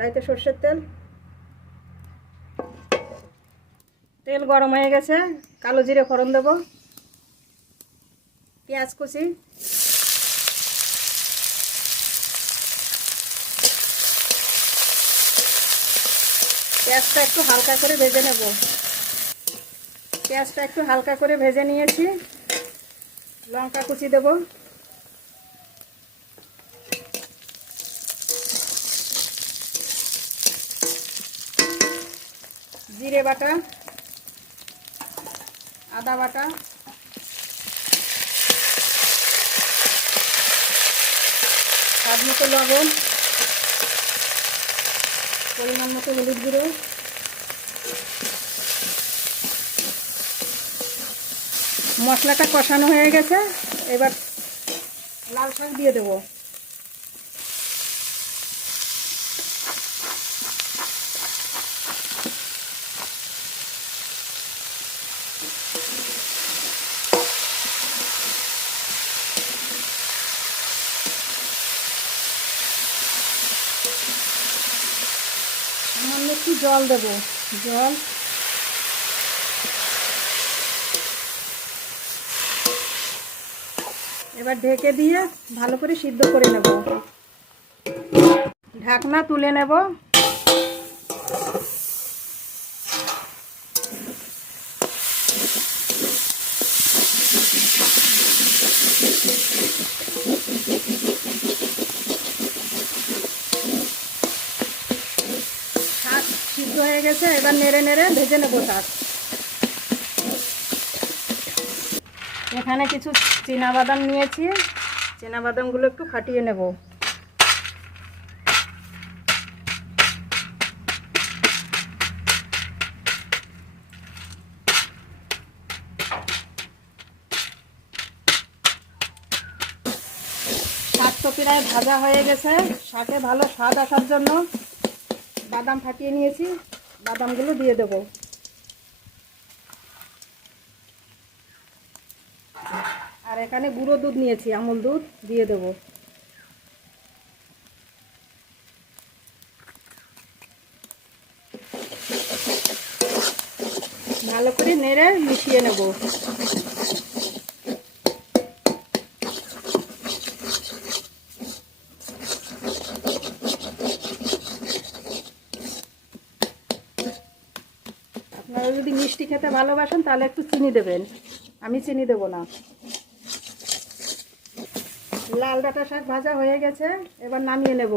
কড়াইতে সর্ষের তেল, তেল গরম হয়ে গেছে, কালো জিরে ফোড়ন দেব, পেঁয়াজ কুচি, পেঁয়াজটা একটু হালকা করে ভেজে নেব। পেঁয়াজটা একটু হালকা করে ভেজে নিয়েছি, লঙ্কা কুচি দেব, জিরে বাটা, আদা বাটা, স্বাদ মতো লবণ, পরিমাণ মতো হলুদ গুঁড়ো, মশলাটা কষানো হয়ে গেছে, এবার লাল শাক দিয়ে দেব। সামান্য একটু জল দেব, জল, এবার ঢেকে দিয়ে ভালো করে সিদ্ধ করে নেব। ঢাকনা তুলে নেব। শাক সিদ্ধ হয়ে গেছে, এবার নেড়ে নেড়ে ভেজে নেব শাক। এখানে কিছু চীনাবাদাম নিয়েছি, চীনাবাদামগুলো একটু ফাটিয়ে নেব। শাক তো প্রায় ভাজা হয়ে গেছে, শাকে ভালো স্বাদ আসার জন্য বাদাম ফাটিয়ে নিয়েছি, বাদামগুলো দিয়ে দেব। আর এখানে গুঁড়ো দুধ নিয়েছি, আমুল দুধ দিয়ে দেব। ভালো করে নেড়ে মিশিয়ে নেব। আপনারা যদি মিষ্টি খেতে ভালোবাসেন তাহলে একটু চিনি দেবেন, আমি চিনি দেব না। লাল ডাঁটা শাক ভাজা হয়ে গেছে, এবার নামিয়ে নেব।